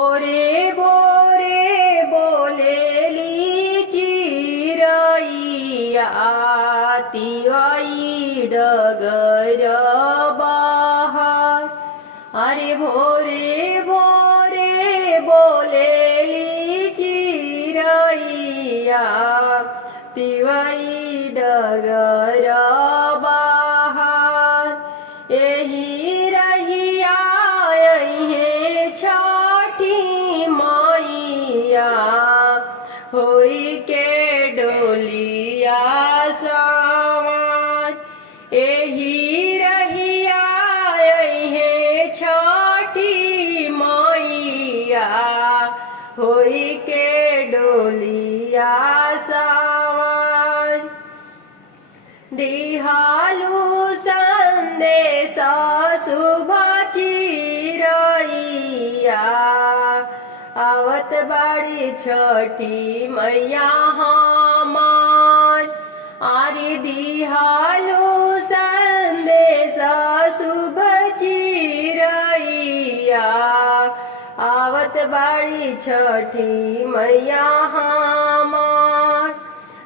भोरे भोरे बोलेली चिरैया तिवाई डगर बहार। अरे भोरे भोरे बोलेली चिरैया तिवाई डगर बहार। एही रहिया अइहे छठी मैया होई के डोलिया सवार। एही रहिया अइहे छठी मैया होई के डोलिया सवार। दिहालू संदेश शुभ चिरैया आवत बाड़ी छठी मैया हमार। आरे दिहालू संदेश शुभ चिरैया आवत बाड़ी छठी मैया हमार।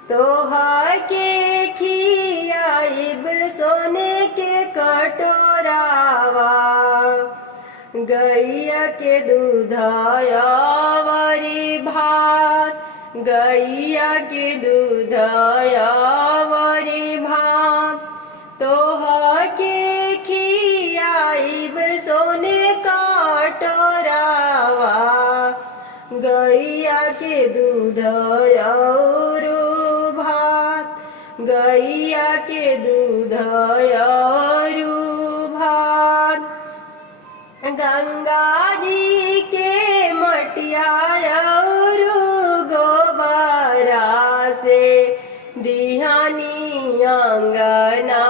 तोहर के खियाइब सोने के कटोरावा गैया के दूधयावरी भात। गैया के दूधयावरी भात तोहर के खियाइब सोने कटोरावा गैया के दूधयावरी भात। गैया के दूधयावरी भात। गंगा जी के मटिया और गोबरा से दिहानी अंगना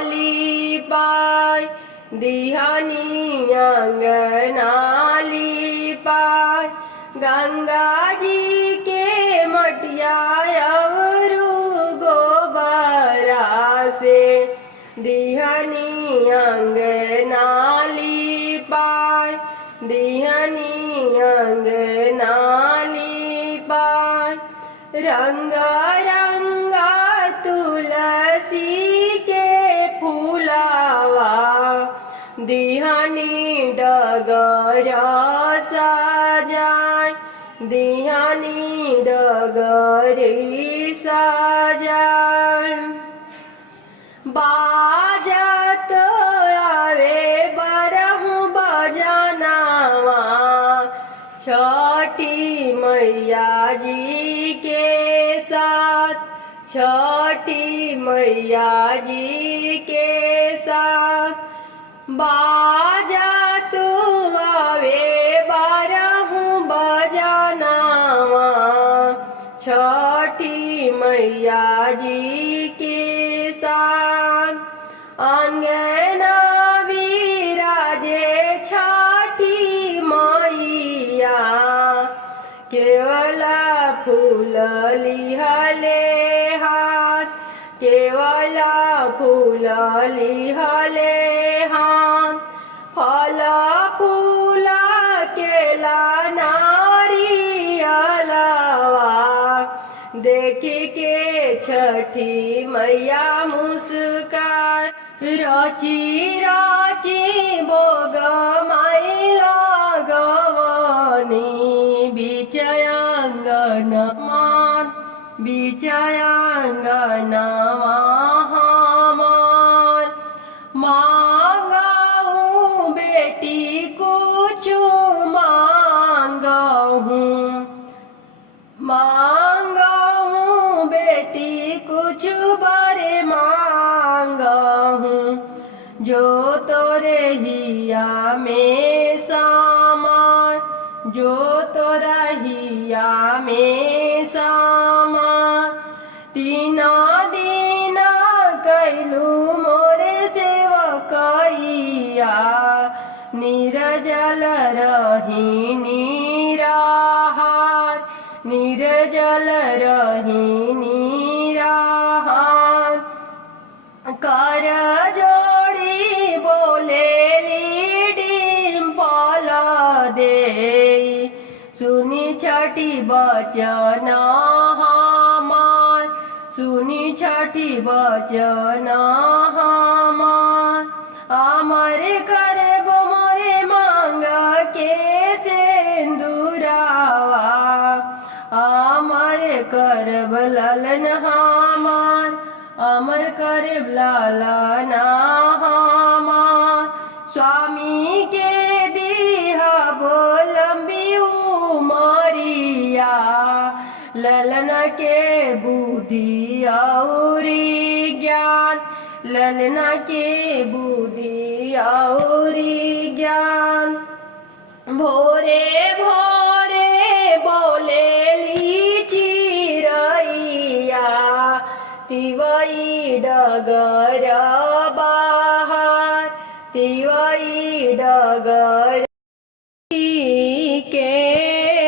लिपाय। दिहानी अंगना लिपाय। गंगा जी के मटिया और गोबरा से दिहानी अंगना लिपाय। दिहानी अंगना लिपाय। रंग रंग तुलसी के फूलावा दिहानी डगर सजाय। दिहानी डगरी सजाय। बाजत आवे बरहु बजनावा छठी मैया जी के साथ। छठी मैया जी के साथ बाजत आवे बरहु बजनावा छठी मैया जी के साथ। अंगना विराजे छठी मैया केवल फूल लिहले हाथ। केवल फूल लिहले हाथ। फल फूल केला नारियलवा देखी के छठी मैया मुस्कान। रची रची बोग माई लगवनी बीचयंगनमान। बीचयंगनवा हमार। मांगहूँ बेटी कुछ मांगहूँ। मांगहूँ बेटी कुछ बड़े मांगहूँ जो तोरे हिया में सामान। जो तोरा हिया में सामान। तीना दीना कैलू मोरे सेवकैया निर्जल रही निराहार। निर्जल रही निराहार। कर जोड़ी बोले डिम्पल दे सुनी छठी बचन हमार, सुनी छठी बचन हमार। अमर करब मोरे मांग के सिंदूरावा, अमर करब ललन हमार, अमर करब ललन हमार। स्वामी के दिहा लंबी उमरिया, ललन के बुद्धि औरी ज्ञान, ललन के बुद्धि औरी ज्ञान। भोरे भोरे बोलेली चिरैया, तिवई डगर बाहर, तिवई डगर के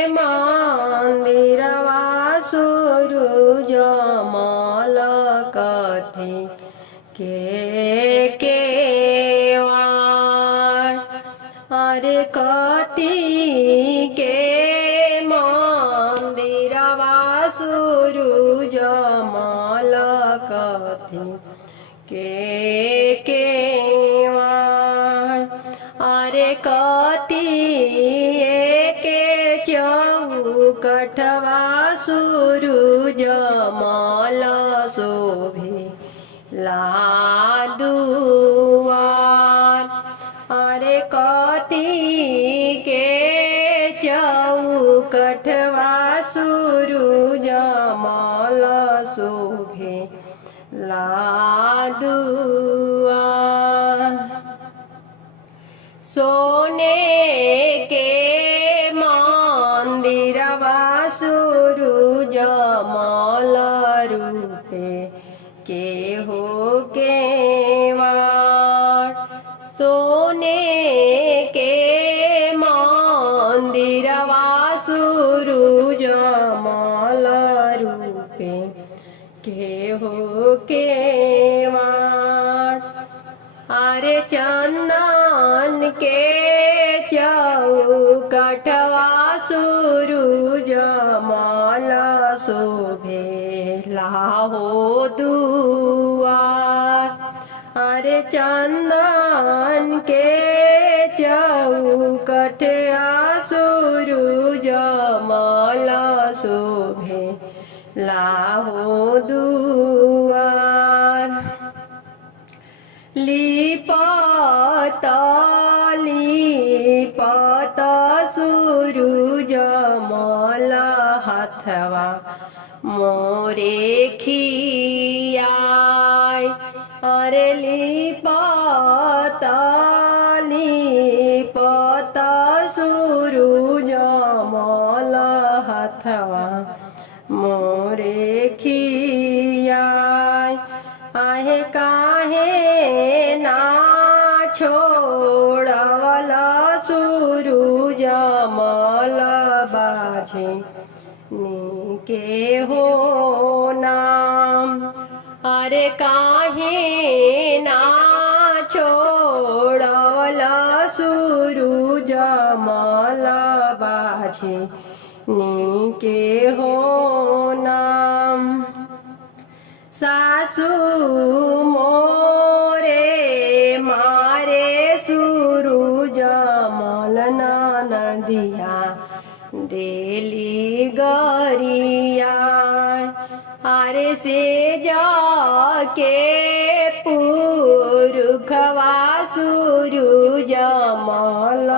मंदिरवा सूरज मल कथी के वार। अरे कथी के मंदिरवा सूरज मल कथी के वार। अरे कथी के चौकठवा सूरज मल शोभे लादुआर। अरे कथी के चौकठवा सूरज मल शोभे लादुआर। सोने के मंदिरवा सूरज मल रूपे के हो के वार। सोने के मंदिरवा सूरज मल रूपे के हो के वार। अरे चंदन के चौकठवा सूरज मल शोभे लाहो दुआर। अरे चंदन के चौकठवा सूरज मल शोभे लाहो दुआर। लिपत लिपत सूरज मल हाथवा मोरे खियाय। अरे लिपत लिपत सूरज मल हाथवा मोरे खियाय। आहे काहे ना छोड़वल सूरज मल बाझे नीके हो नाम। अरे काहे ना छोड़वल सूरज मल बाझे नीके हो नाम। सासू मोरे मारे सूरज मल नदिया देली गरिया। अरे से जाके पुरखवा सूरज मल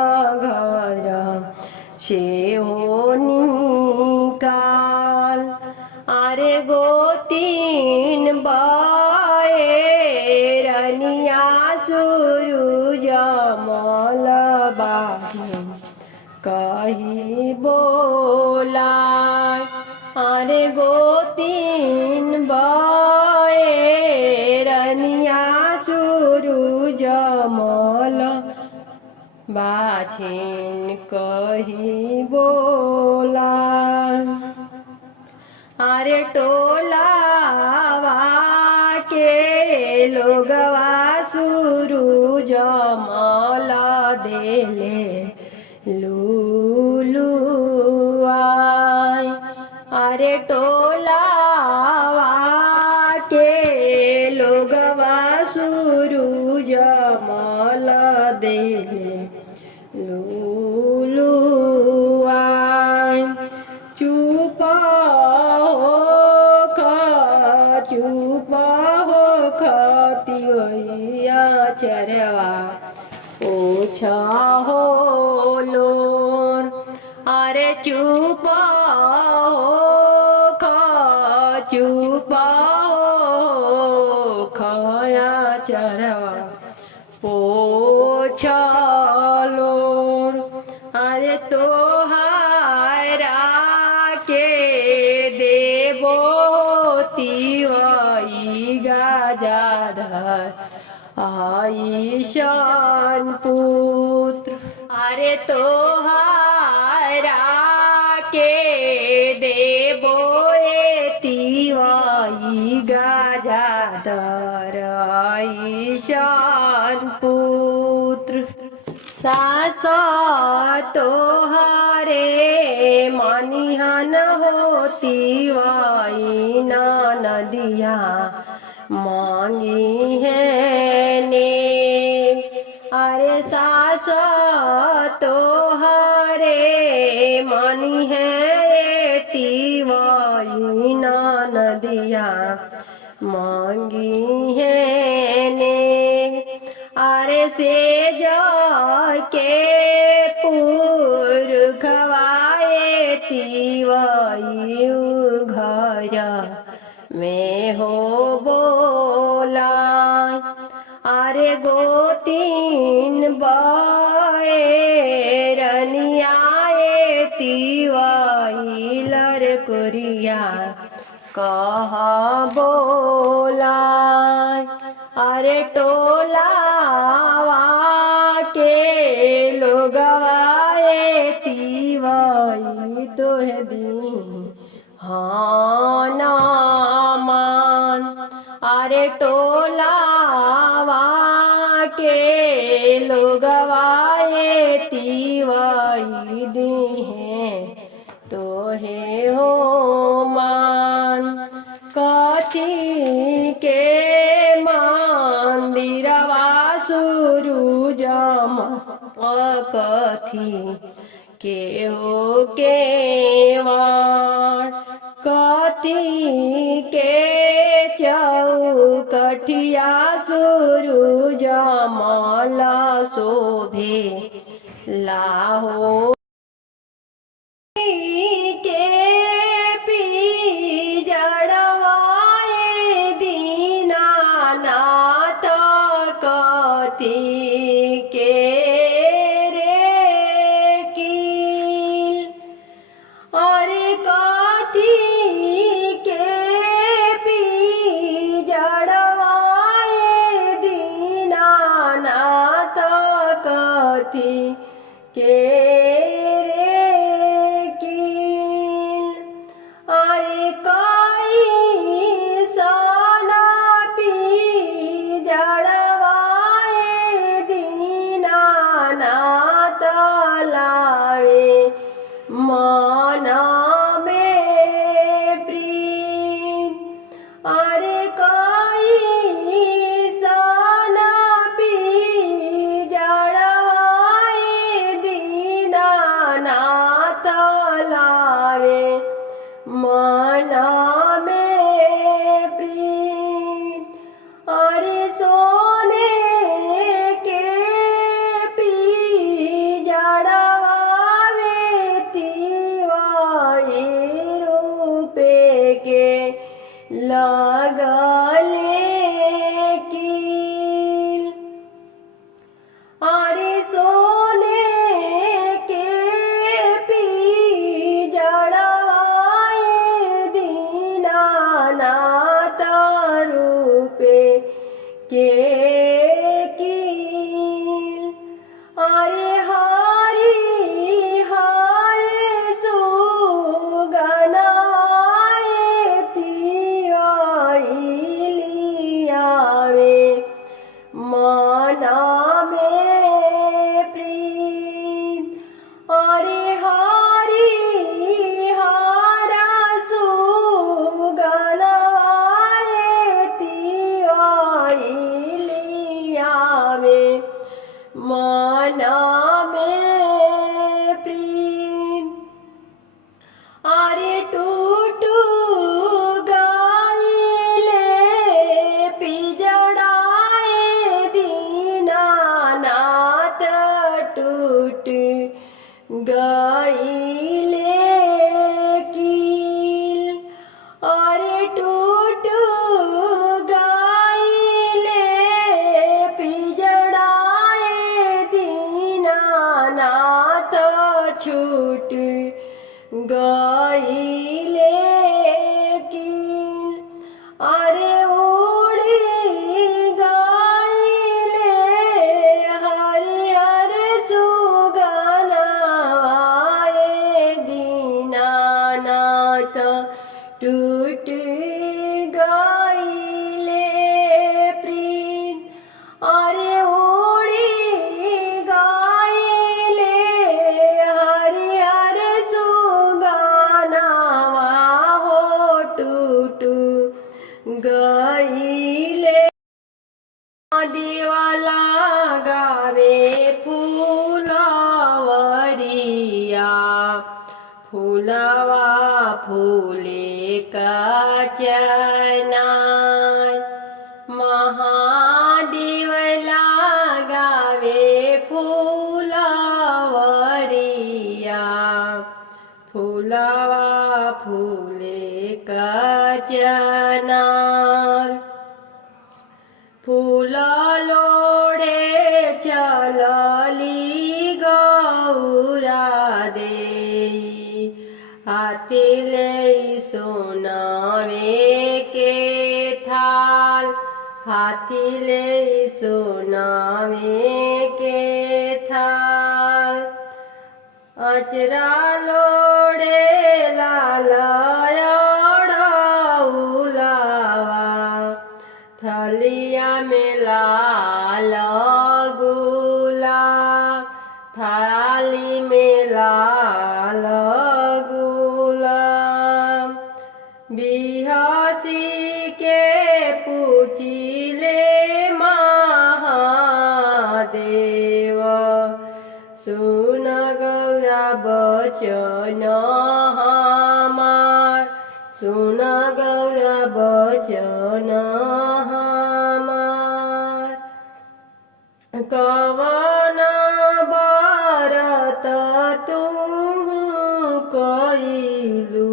घर से हो निकाल। अरे गोतीन बारनिया सूरज मल बाहे कही बोला। अरे गोतीन बारनिया सूरज मल बाछिन कही बोला। अरे टोलावा के लोगवा सूरज मल देले लूलू अरे टोलावा के लोगवा सूरज मल देले लुलुआ चुप हो खतिया चरवा ओछा हो लोर अरे चुप हो खया चरवा पोछलोर अरे तोहारा के देवो तिवई गाजाधर आईशान पुत्र अरे तोहारा के देवो तिवई गाजाधर आईशान पुत्र सास तोहारे मानिहन होती वाई नदिया मांगी है ने अरे सास तोहारे मानी है तिवाई नदिया मांगी है ने अरे से जाके पुरखवाए तिवाई घर में हो बोला अरे गोतीन बाए रनियाए तिवाई लरकुरिया कहा बोला अरे टोलावा के लोगवाए तिवाई तोह दी हाँ ना मान अरे टोलावा के लोगवाए तिवाई दी हैं तोहे हो मान कथी के मंदिरवा सूरज कथी के हो केवाड़ कथी के चौकठिया सूरज माला शोभे लाहो के पी जड़वाए दीनानाथ कथी के रे कील अरे कथी के पी जड़वाए दीनानाथ कथी के अरे काई साना पी जड़वाए दीनानाथ लावे माना में प्रीत अरे काई साना पी जड़वाए दीनानाथ लावे माना में प्रीत अरे सोने के पी जड़वावे तिवाई रूपे के लगले कील अरे सोने के पी जड़वाए दी गाइले कील अरे उड़ी गाइले हरे हरे सुगनाए दीनानाथ टूट गाइले प्रीत अरे उड़ी गाइले हरे हरे सुगनावा हो टूटू गाइले दिवाला गावे फुलवरिया फुलवा फूले का चनाय महादेवला गावे फुलवरिया फुलवा फूले का चनार फूल लोड़े चलली गौरा दे हाथी ले सोनावे के थाल हाथी ले सोनावे के थाल अचरा लोड़े लाल उलावा थलिया में लाल गुलाब थाली में लाल गुलाब बिहसी के पूछिले महादेव सुन गौरा बचन हमार सुन गौरा बचन हमार कवन बरत तू कइलू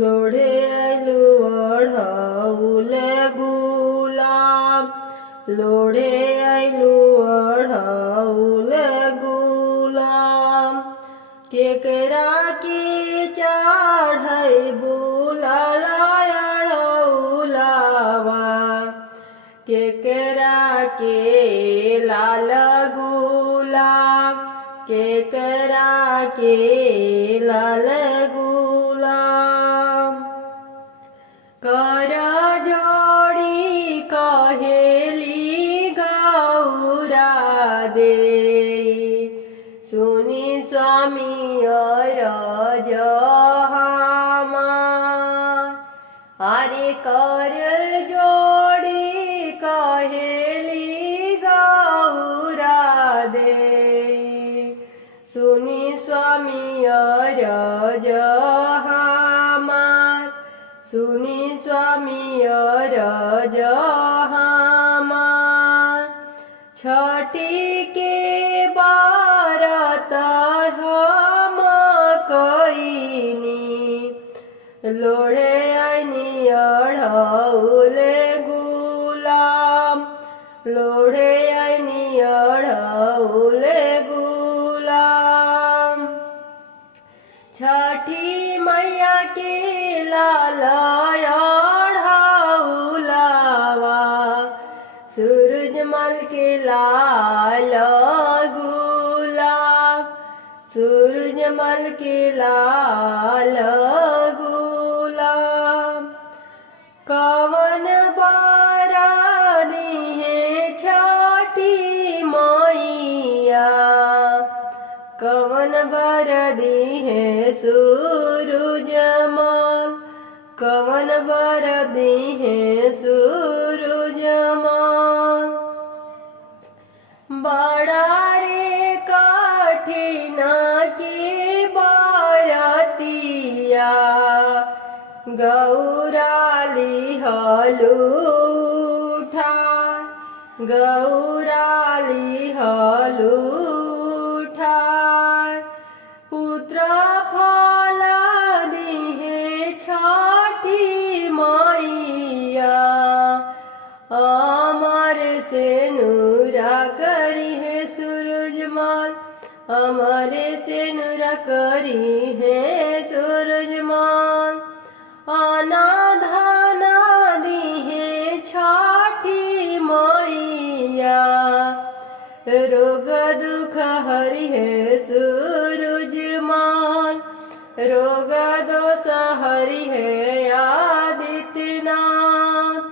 लोढ़े आइलू अढ़ौल गुलाम लोढ़े आइलू अढ़ौल गुलाम केकरा के चढ़ै बुलावा केकरा के लाल गुलाब केकरा के लाल गुलाब कर जोड़ी कहेली गौरा दे सुनी स्वामी अरज हमार अरे कर जोड़ी कहेली गौरा दे सुनी स्वामी अरज हमार सुनी स्वामी अरज हमार छठी के बारत हम कईनी लोढ़े आइनी अढ़ौल गुलाम लोढ़े आइनी अढ़ौल गुलाम छठी मैया के लाल अढ़ौलावा सूरजमल के लाल गुलाब सूरजमल के लाल गुलाब कवन बारा दिहे छठी मैया कवन बर दिहे सूरजमल कवन बर दिहे सूरजमल बड़ा रे कठिन की बारतिया गौराली हलूठा गौराली हलूठा पुत्र फल दिहे छठी मैया अमर से नूरा करी है सूरजमल अमर से नूरा करी करी है सूरजमान। आना धाना दी है छठी मैया, रोग दुख हरि है सूरजमान। रोग दोष हरि है आदित्यनाथ।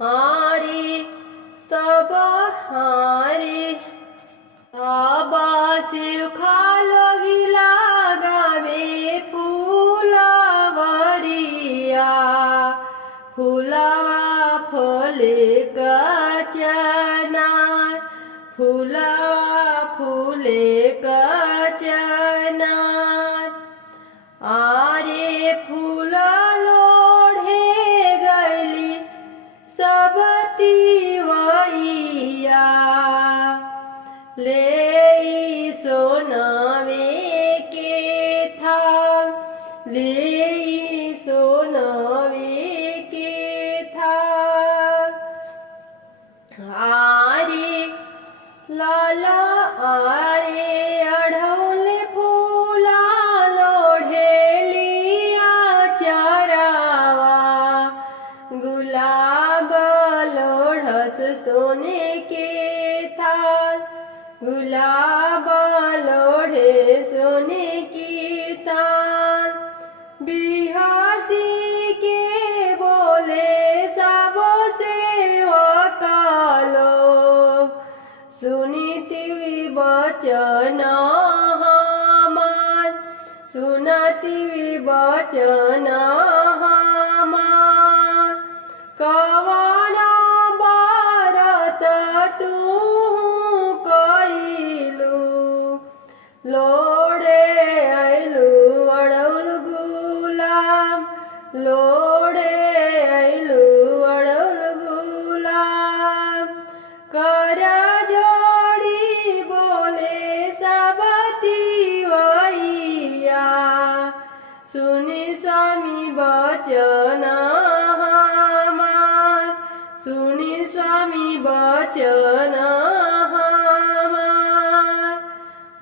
हारी सब हारी बाबा शिव खालो गिला गावे फूलवरिया। फूलवा फूले कचनार, फूलवा फूले कचनार। आरे फूल लोढ़े गली सब तिवैया, ले सोनावे के थाल, ले सोनावे के थाल। आरे लाला आरे अढ़ौले फूला लोढ़े लिया चरावा। गुलाब लोढ़स सोने के थाल, गुलाब लोढ़े सोने की थाल। बिहासी के बोले सबो सेवक लोग, सुनिति विवचन हमार, सुनति विवचन हमार। कवन बारत तू कइलू, लोढ़े अइलू अड़ौल गुलाम, लोढ़े अइलू अड़ौल गुलाम। कर जोड़ी बोले सब तिवैया, सुनि स्वामी वचन हमार, सुनि स्वामी वचन हमार।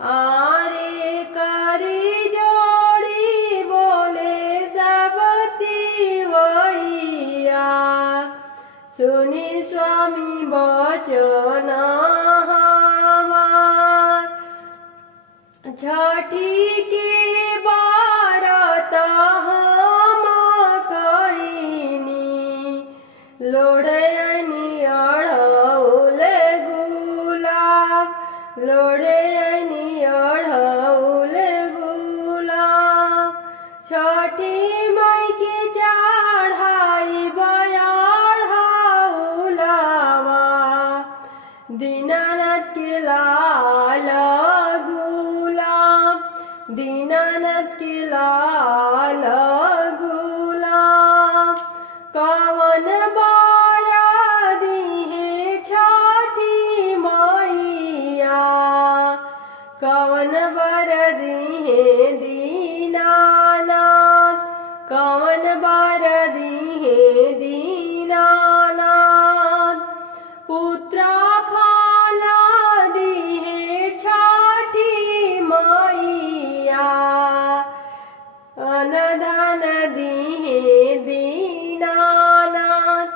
आरे करी जोड़ी बोले सब तिवैया, सुनि स्वामी वचन हमार। छठी के बारत हम कइनी, लोढ़यनी अढ़ौल गुलाब, लोढ़यनी अढ़ौल गुलाब। छठी माई के चढ़ाई बयाढ़ौलवा, दीनानाथ के लाल गुलाब, दीनानाथ के लाल गुलाब। कवन बारा दी है छठी मैया, कवन बर दी है दीनानाथ, कवन बर दी है दीनानाथ। पुत्र फल दी है छठी मैया, अनधन दी है दीनानाथ।